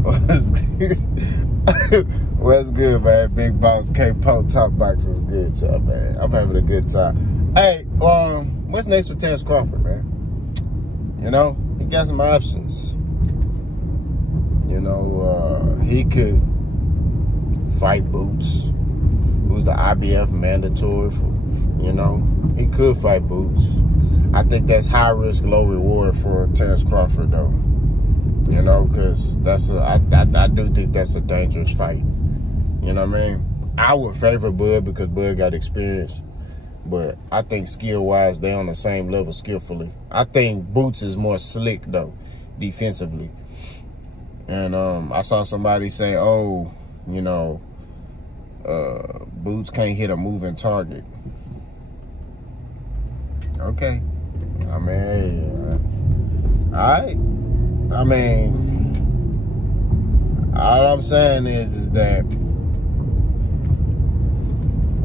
What's good, man? Big Boss K-Po Talk Boxing was good, y'all, man. I'm having a good time. Hey, what's next for Terence Crawford, man? You know, he got some options. You know, he could fight Boots, who's the IBF mandatory for, you know, he could fight Boots. I think that's high risk, low reward for Terence Crawford, though. You know, because I do think that's a dangerous fight. You know what I mean? I would favor Bud because Bud got experience. But I think skill-wise, they're on the same level skillfully. I think Boots is more slick, though, defensively. And I saw somebody say, oh, you know, Boots can't hit a moving target. Okay. I mean, all right. I mean, all I'm saying is that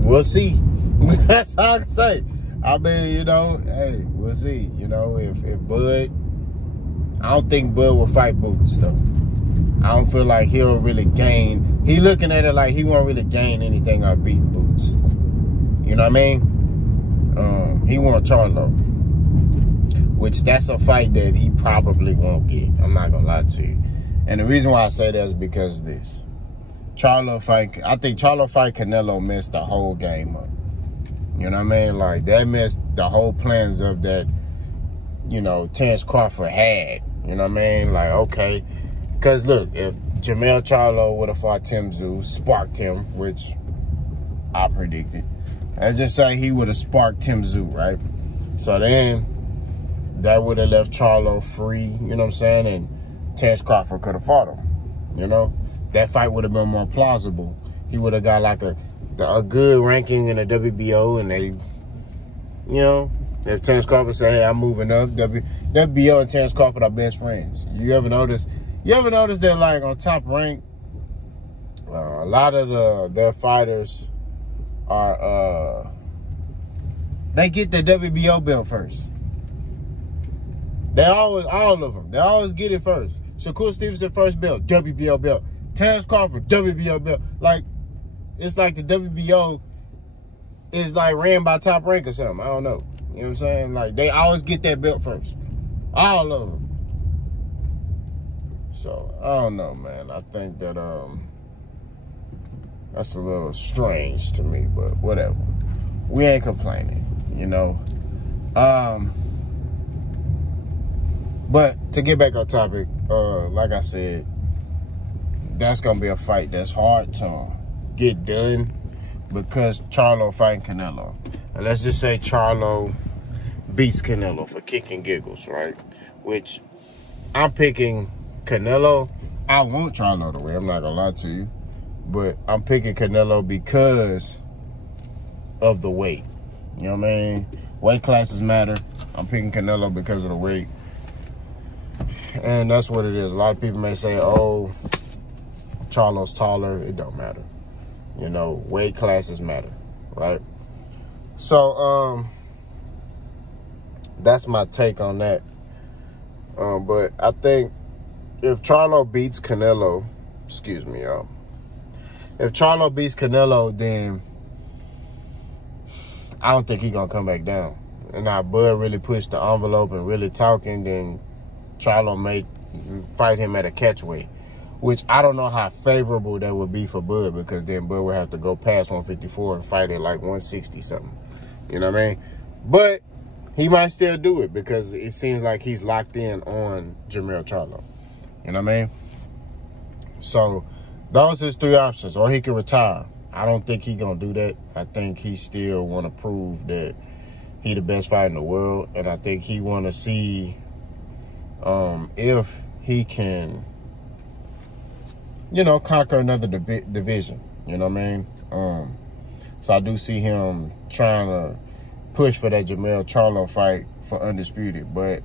we'll see. That's all I can say. I mean, you know, hey, we'll see. You know, if Bud, I don't think Bud will fight Boots, though. I don't feel like he'll really gain. He looking at it like he won't really gain anything out beating Boots. You know what I mean? He want Charlo, which that's a fight that he probably won't get. I'm not gonna lie to you. And the reason why I say that is because of this. Charlo fight, I think Charlo fight Canelo messed the whole game up. You know what I mean? Like, that messed the whole plans up that, you know, Terence Crawford had. You know what I mean? Like, okay. Because, look, if Jermell Charlo would have fought Tim Tszyu, sparked him, which I predicted. Let's just say he would have sparked Tim Tszyu, right? So then that would have left Charlo free, you know what I'm saying? And Terence Crawford could have fought him, you know? That fight would have been more plausible. He would have got like a good ranking in the WBO, and they, you know, if Terence Crawford said, hey, I'm moving up, WBO and Terence Crawford are best friends. You ever notice that, like, on Top Rank, a lot of their fighters are, they get the WBO belt first. They always, all of them, they always get it first. Shakur Stevenson, first belt, WBO belt. Terence Crawford, WBO belt. Like, it's like the WBO is like ran by Top Rank or something. I don't know. You know what I'm saying? Like, they always get that belt first. All of them. So, I don't know, man. I think that that's a little strange to me, but whatever. We ain't complaining, you know. But to get back on topic, like I said, that's gonna be a fight that's hard to get done because Charlo fighting Canelo. And let's just say Charlo beats Canelo for kicking giggles, right? Which I'm picking Canelo. I want Charlo to win, I'm not gonna lie to you. But I'm picking Canelo because of the weight. You know what I mean? Weight classes matter. I'm picking Canelo because of the weight. And that's what it is. A lot of people may say, oh, Charlo's taller. It don't matter. You know, weight classes matter, right? So, that's my take on that. But I think if Charlo beats Canelo, excuse me, y'all. If Charlo beats Canelo, then I don't think he's going to come back down. And now Bud really pushed the envelope and really talking, then Charlo may fight him at a catchweight, which I don't know how favorable that would be for Bud, because then Bud would have to go past 154 and fight at like 160 something. You know what I mean? But he might still do it because it seems like he's locked in on Jermell Charlo. You know what I mean? So those are his three options. Or he can retire. I don't think he's going to do that. I think he still want to prove that he the best fighter in the world. And I think he want to see if he can, you know, conquer another division. You know what I mean? So I do see him trying to push for that Jermell Charlo fight for undisputed. But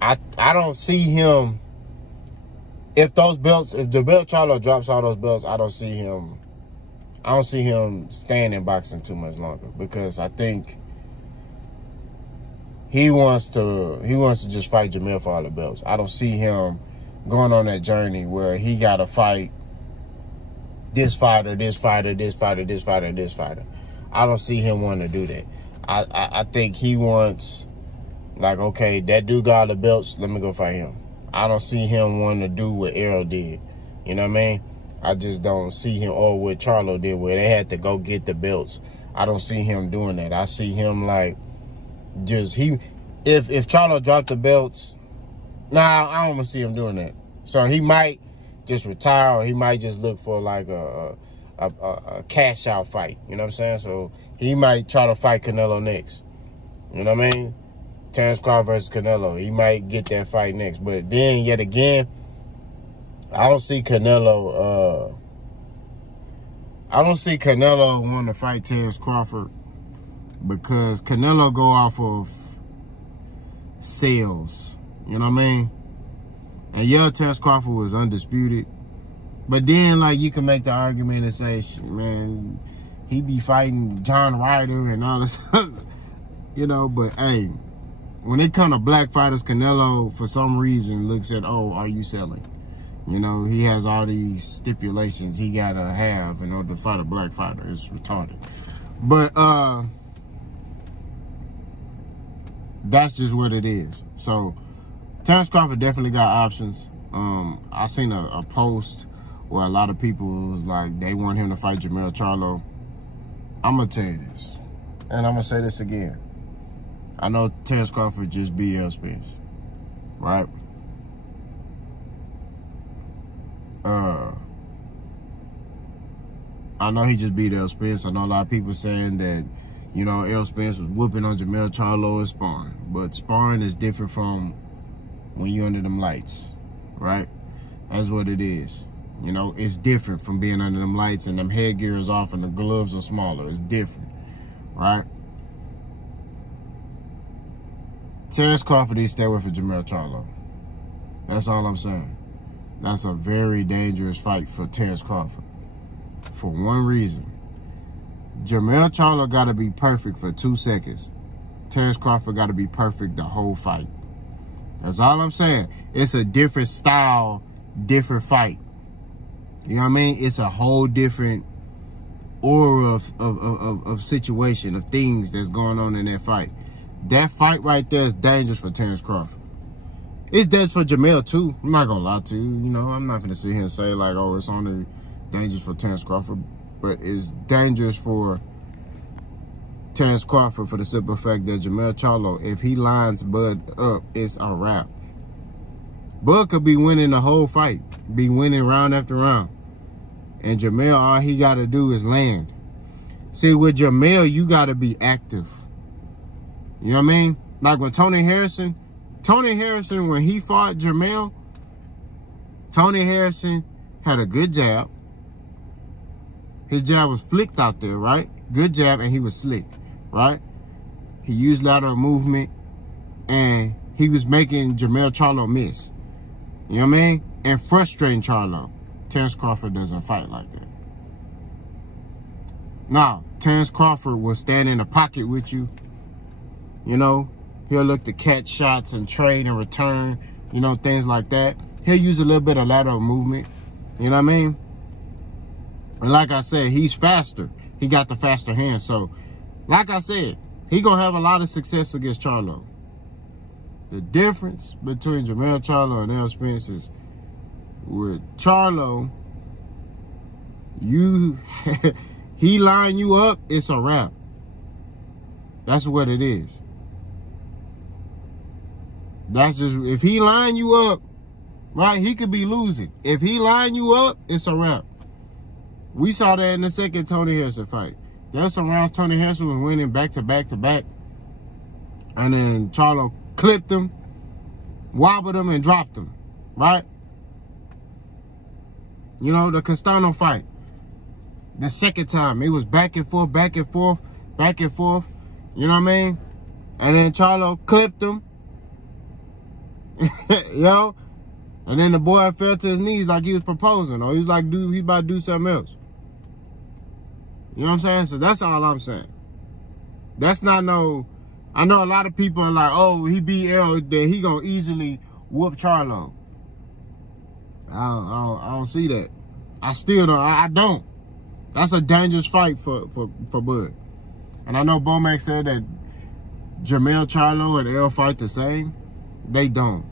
I don't see him, if those belts, if Jermell Charlo drops all those belts, I don't see him staying in boxing too much longer, because I think he wants to just fight Jermell for all the belts. I don't see him going on that journey where he got to fight this fighter, this fighter, this fighter, this fighter, this fighter. I don't see him wanting to do that. I think he wants, like, okay, that dude got all the belts, let me go fight him. I don't see him wanting to do what Errol did. You know what I mean? I just don't see him, or what Charlo did, where they had to go get the belts. I don't see him doing that. I see him like, just, if Charlo dropped the belts, nah, I don't see him doing that. So he might just retire, or he might just look for like a cash out fight. You know what I'm saying? So he might try to fight Canelo next. You know what I mean? Terence Crawford versus Canelo. He might get that fight next. But then, yet again, I don't see Canelo wanting to fight Terence Crawford, because Canelo go off of sales. You know what I mean? And yeah, Terence Crawford was undisputed. But then, like, you can make the argument and say, man, he be fighting John Ryder and all this stuff. You know, but hey, when it comes to black fighters, Canelo, for some reason, looks at, oh, are you selling? You know, he has all these stipulations he got to have in order to fight a black fighter. It's retarded. But that's just what it is. So Terence Crawford definitely got options. I seen a post where a lot of people was like, they want him to fight Jermell Charlo. I'm going to tell you this, and I'm going to say this again. I know Terence Crawford just beat Errol Spence, right? I know he just beat Errol Spence. I know a lot of people saying that, you know, Errol Spence was whooping on Jermell Charlo in sparring. But sparring is different from when you're under them lights, right? That's what it is. You know, it's different from being under them lights and them headgear is off and the gloves are smaller. It's different, right? Terence Crawford needs to stay away from Jermell Charlo. That's all I'm saying. That's a very dangerous fight for Terence Crawford. For one reason. Jermell Charlo got to be perfect for 2 seconds. Terence Crawford got to be perfect the whole fight. That's all I'm saying. It's a different style, different fight. You know what I mean? It's a whole different aura of situation, of things that's going on in that fight. That fight right there is dangerous for Terence Crawford. It's dangerous for Jermell too. I'm not gonna lie to you. You know, I'm not gonna sit here and say like, oh, it's only dangerous for Terence Crawford, but it's dangerous for Terence Crawford for the simple fact that Jermell Charlo, if he lines Bud up, it's a wrap. Bud could be winning the whole fight, be winning round after round. And Jermell, all he got to do is land. See, with Jermell, you got to be active. You know what I mean? Like when Tony Harrison, when he fought Jermell, Tony Harrison had a good jab. His jab was flicked out there, right? Good jab, and he was slick, right? He used lateral movement, and he was making Jermell Charlo miss. You know what I mean? And frustrating Charlo. Terence Crawford doesn't fight like that. Now, Terence Crawford will stand in the pocket with you. You know, he'll look to catch shots and trade and return, you know, things like that. He'll use a little bit of lateral movement. You know what I mean? And like I said, he's faster. He got the faster hand. So, like I said, he going to have a lot of success against Charlo. The difference between Jermell Charlo and Errol Spence is with Charlo, he line you up, it's a wrap. That's what it is. That's just, if he line you up, right, he could be losing. If he line you up, it's a wrap. We saw that in the second Tony Harrison fight. There's some rounds Tony Harrison was winning back to back to back. And then Charlo clipped him, wobbled him, and dropped him, right? You know, the Castano fight. The second time, it was back and forth, back and forth, back and forth. You know what I mean? And then Charlo clipped him. Yo. And then the boy fell to his knees like he was proposing. Or he was like, dude, he about to do something else. You know what I'm saying? So that's all I'm saying. That's not no... I know a lot of people are like, oh, he beat Errol, then he gonna easily whoop Charlo. I don't see that. I still don't. I don't. That's a dangerous fight for Bud. And I know Bomac said that Jermell Charlo and Errol fight the same. They don't.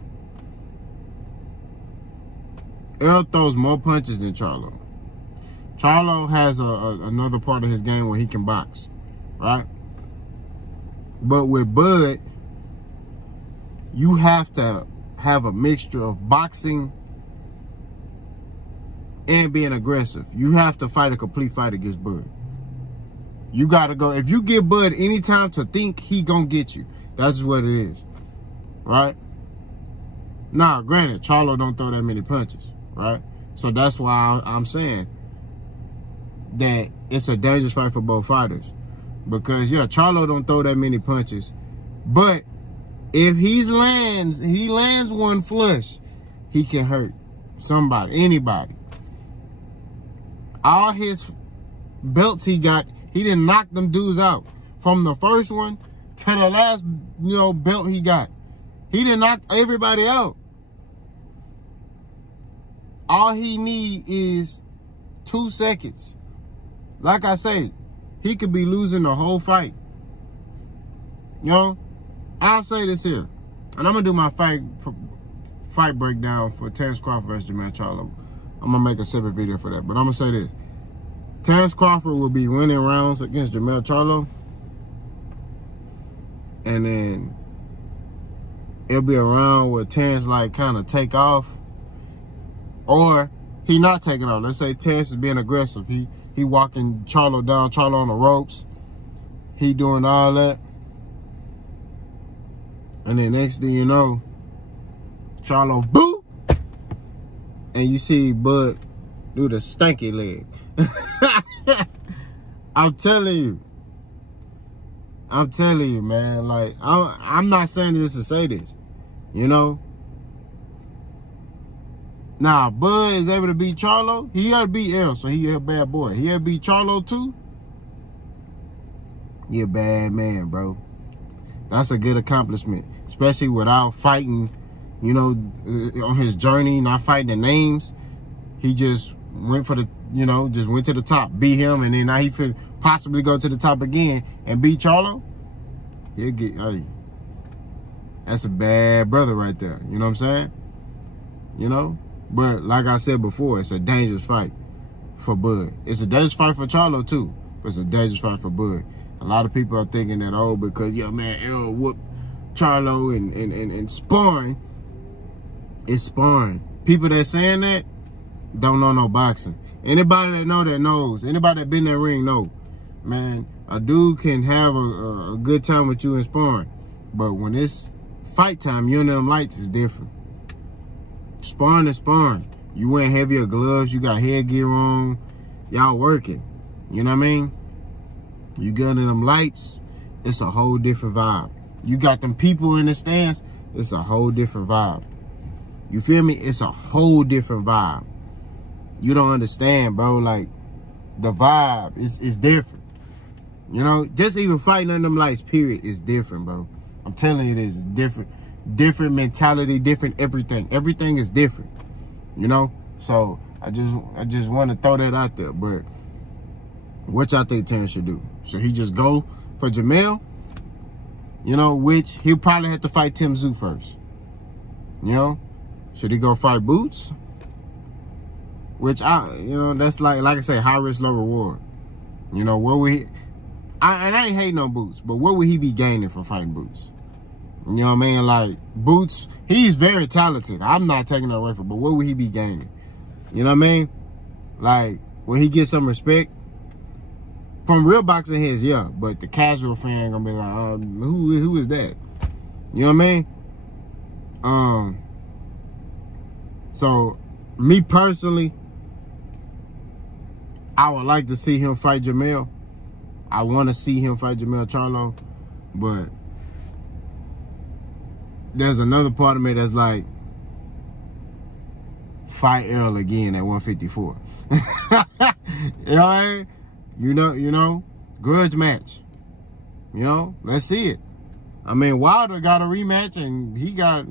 Errol throws more punches than Charlo. Charlo has another part of his game where he can box, right? But with Bud, you have to have a mixture of boxing and being aggressive. You have to fight a complete fight against Bud. You got to go. If you give Bud any time to think, he gonna get you. That's what it is, right? Now, granted, Charlo don't throw that many punches, right? So that's why I'm saying that it's a dangerous fight for both fighters. Because, yeah, Charlo don't throw that many punches. But if he lands one flush, he can hurt somebody, anybody. All his belts he got, he didn't knock them dudes out. From the first one to the last, belt he got. He didn't knock everybody out. All he need is 2 seconds. Like I say, he could be losing the whole fight. I'll say this here. And I'm going to do my fight breakdown for Terence Crawford versus Jermell Charlo. I'm going to make a separate video for that. But I'm going to say this. Terence Crawford will be winning rounds against Jermell Charlo. And then it'll be a round where Terence kind of take off. Or he not taking off. Let's say Terence is being aggressive. He walking Charlo down, Charlo on the ropes. He doing all that. And then next thing you know, Charlo, boo! And you see Bud do the stanky leg. I'm telling you, man. Like, I'm not saying this to say this, Now, Bud is able to beat Charlo. He had to beat Errol, so he a bad boy. He had to beat Charlo too. He a bad man, bro. That's a good accomplishment, especially without fighting, on his journey, not fighting the names. He just went for the, just went to the top, beat him, and then now he could possibly go to the top again and beat Charlo. He'll get, hey, that's a bad brother right there. You know what I'm saying? But like I said before, it's a dangerous fight for Bud. It's a dangerous fight for Charlo too, but it's a dangerous fight for Bud. A lot of people are thinking that, because, Errol whooped Charlo and sparring. It's sparring. People that saying that don't know no boxing. Anybody that knows. Anybody that been in that ring know. Man, a dude can have a good time with you in sparring. But when it's fight time, you and them lights is different. Sparring is sparring. You wearing heavier gloves. You got headgear on. Y'all working. You know what I mean? You got in them lights. It's a whole different vibe. You got them people in the stands. It's a whole different vibe. You feel me? It's a whole different vibe. You don't understand, bro. Like, the vibe is different. Just even fighting under them lights, period, is different, bro. I'm telling you, it is different. Different mentality, different everything. Everything is different, So I just want to throw that out there. But what y'all think Terence should do? Should he just go for Jermell? Which he'll probably have to fight Tim Tszyu first. Should he go fight Boots? Which that's like I say, high risk, low reward. Where would he? And I ain't hating on Boots, but what would he be gaining from fighting Boots? You know what I mean? Like, Boots, he's very talented. I'm not taking that away from him, but what would he be gaining? You know what I mean? Like, will he get some respect? From real boxing heads, yeah. But the casual fan gonna be like, who is that? You know what I mean? So, me personally, I would like to see him fight Jermell. I want to see him fight Jermell Charlo. But there's another part of me that's like, fight Errol again at 154. You know, grudge match. Let's see it. I mean, Wilder got a rematch and he got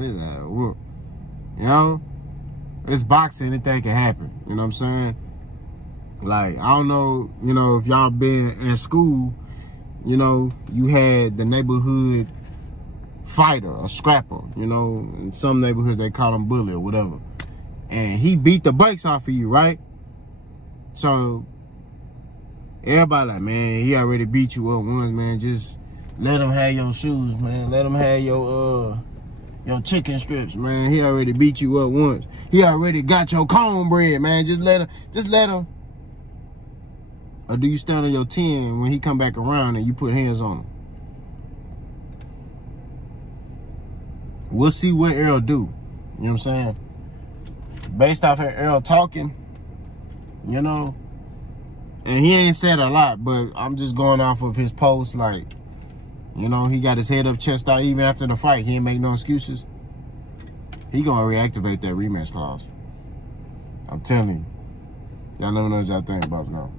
his whoop. You know? It's boxing, anything can happen. You know what I'm saying? Like, I don't know, you know, if y'all been in school, you know, you had the neighborhood fighter or scrapper, you know. In some neighborhoods, they call him bully or whatever. And he beat the brakes off of you, right? So, everybody like, man, he already beat you up once, man. Just let him have your shoes, man. Let him have your chicken strips, man. He already beat you up once. He already got your cornbread, man. Just let him. Or do you stand on your 10 when he come back around and you put hands on him? We'll see what Earl do. You know what I'm saying? Based off of Earl talking, you know, and he ain't said a lot, but I'm just going off of his post, like, you know, he got his head up, chest out. Even after the fight, he ain't make no excuses. He gonna reactivate that rematch clause. I'm telling you. Y'all let me know what y'all think, boss. Go.